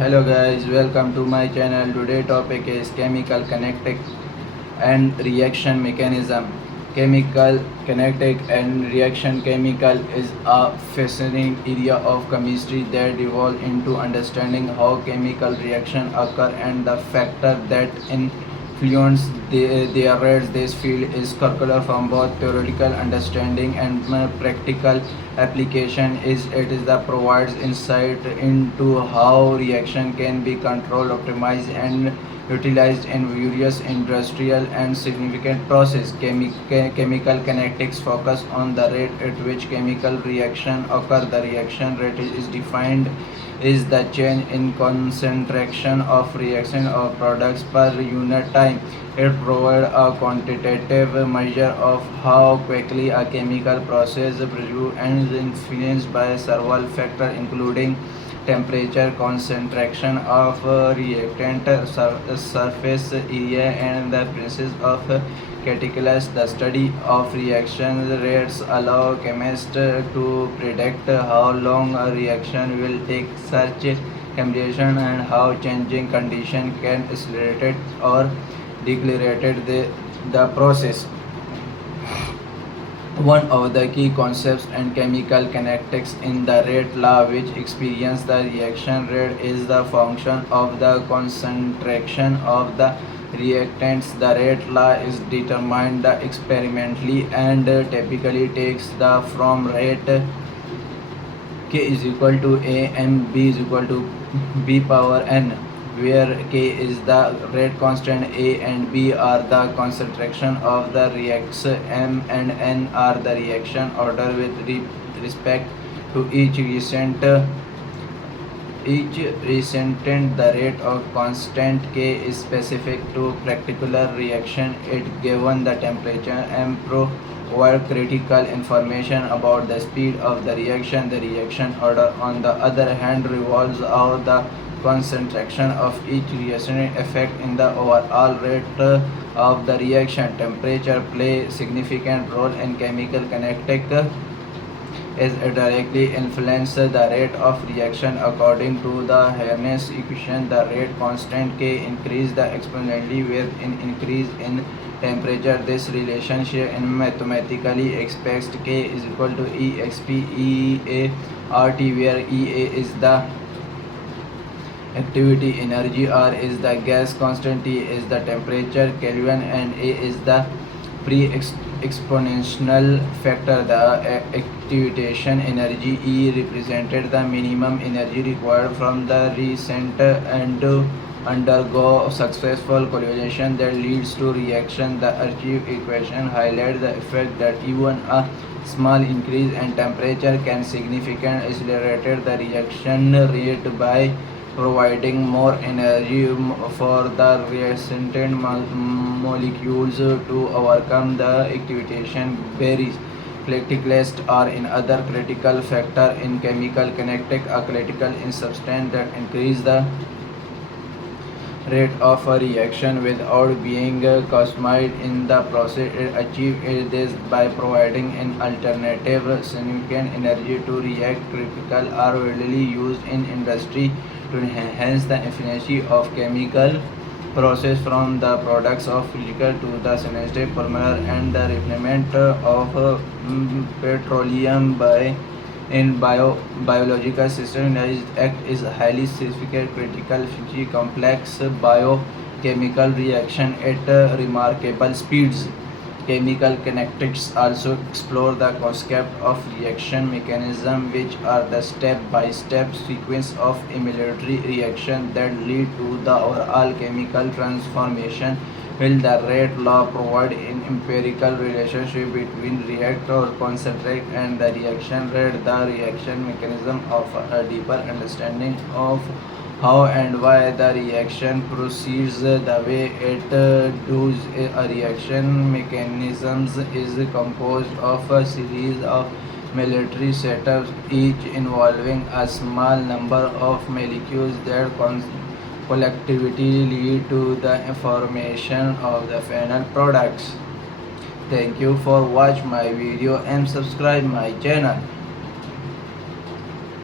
Hello guys, welcome to my channel. Today topic is chemical kinetic and reaction mechanism. Chemical kinetic and reaction chemical is a fascinating area of chemistry that evolves into understanding how chemical reaction occur and the factor that influence their rates. This field is curricular from both theoretical understanding and practical application. It is that provides insight into how reaction can be controlled, optimized, and utilized in various industrial and significant processes. Chemical kinetics focus on the rate at which chemical reaction occur. The reaction rate is defined is the change in concentration of reaction or products per unit time. It provides a quantitative measure of how quickly a chemical process produces and is influenced by several factors including temperature, concentration of reactant, surface area, and the presence of catalyst. The study of reaction rates allow chemists to predict how long a reaction will take. Such combination and how changing condition can accelerate or decelerate the process. One of the key concepts in chemical kinetics in the rate law, which experience the reaction rate, is the function of the concentration of the reactants. The rate law is determined experimentally and typically takes the from rate k is equal to a and b is equal to b power n, where k is the rate constant, a and b are the concentration of the reacts, m and n are the reaction order with respect to each reactant. The rate of constant k is specific to particular reaction. It given the temperature m provide critical information about the speed of the reaction. The reaction order, on the other hand, revolves how the concentration of each reaction effect in the overall rate of the reaction. Temperature play significant role in chemical kinetic as it directly influences the rate of reaction. According to the Henry's equation, the rate constant k increase the exponentially with an increase in temperature. This relationship in mathematically expressed k is equal to exp Ea RT, where Ea is the activity energy, R is the gas constant, T is the temperature Kelvin, and A is the pre-exponential factor. The activation energy E represented the minimum energy required from the recent and to undergo successful coagulation that leads to reaction. The achieved equation highlights the effect that even a small increase in temperature can significantly accelerate the reaction rate by providing more energy for the reactant molecules to overcome the activation barriers. Catalysts are another critical factor in chemical kinetic. A critical in substance that increase the rate of a reaction without being consumed in the process. It achieves this by providing an alternative significant energy to react. Typical are widely used in industry to enhance the efficiency of chemical process, from the products of physical to the synthetic polymer and the refinement of petroleum. Biological system act is highly specific critical efficiency complex biochemical reaction at remarkable speeds. Chemical kinetics also explore the concept of reaction mechanism, which are the step-by-step sequence of amylatory reaction that lead to the overall chemical transformation. Will the rate law provide an empirical relationship between reactor concentrate and the reaction rate? The reaction mechanism offer a deeper understanding of how and why the reaction proceeds the way it does. A reaction mechanisms is composed of a series of military setups, each involving a small number of molecules that collectively lead to the formation of the final products. Thank you for watching my video and subscribe my channel.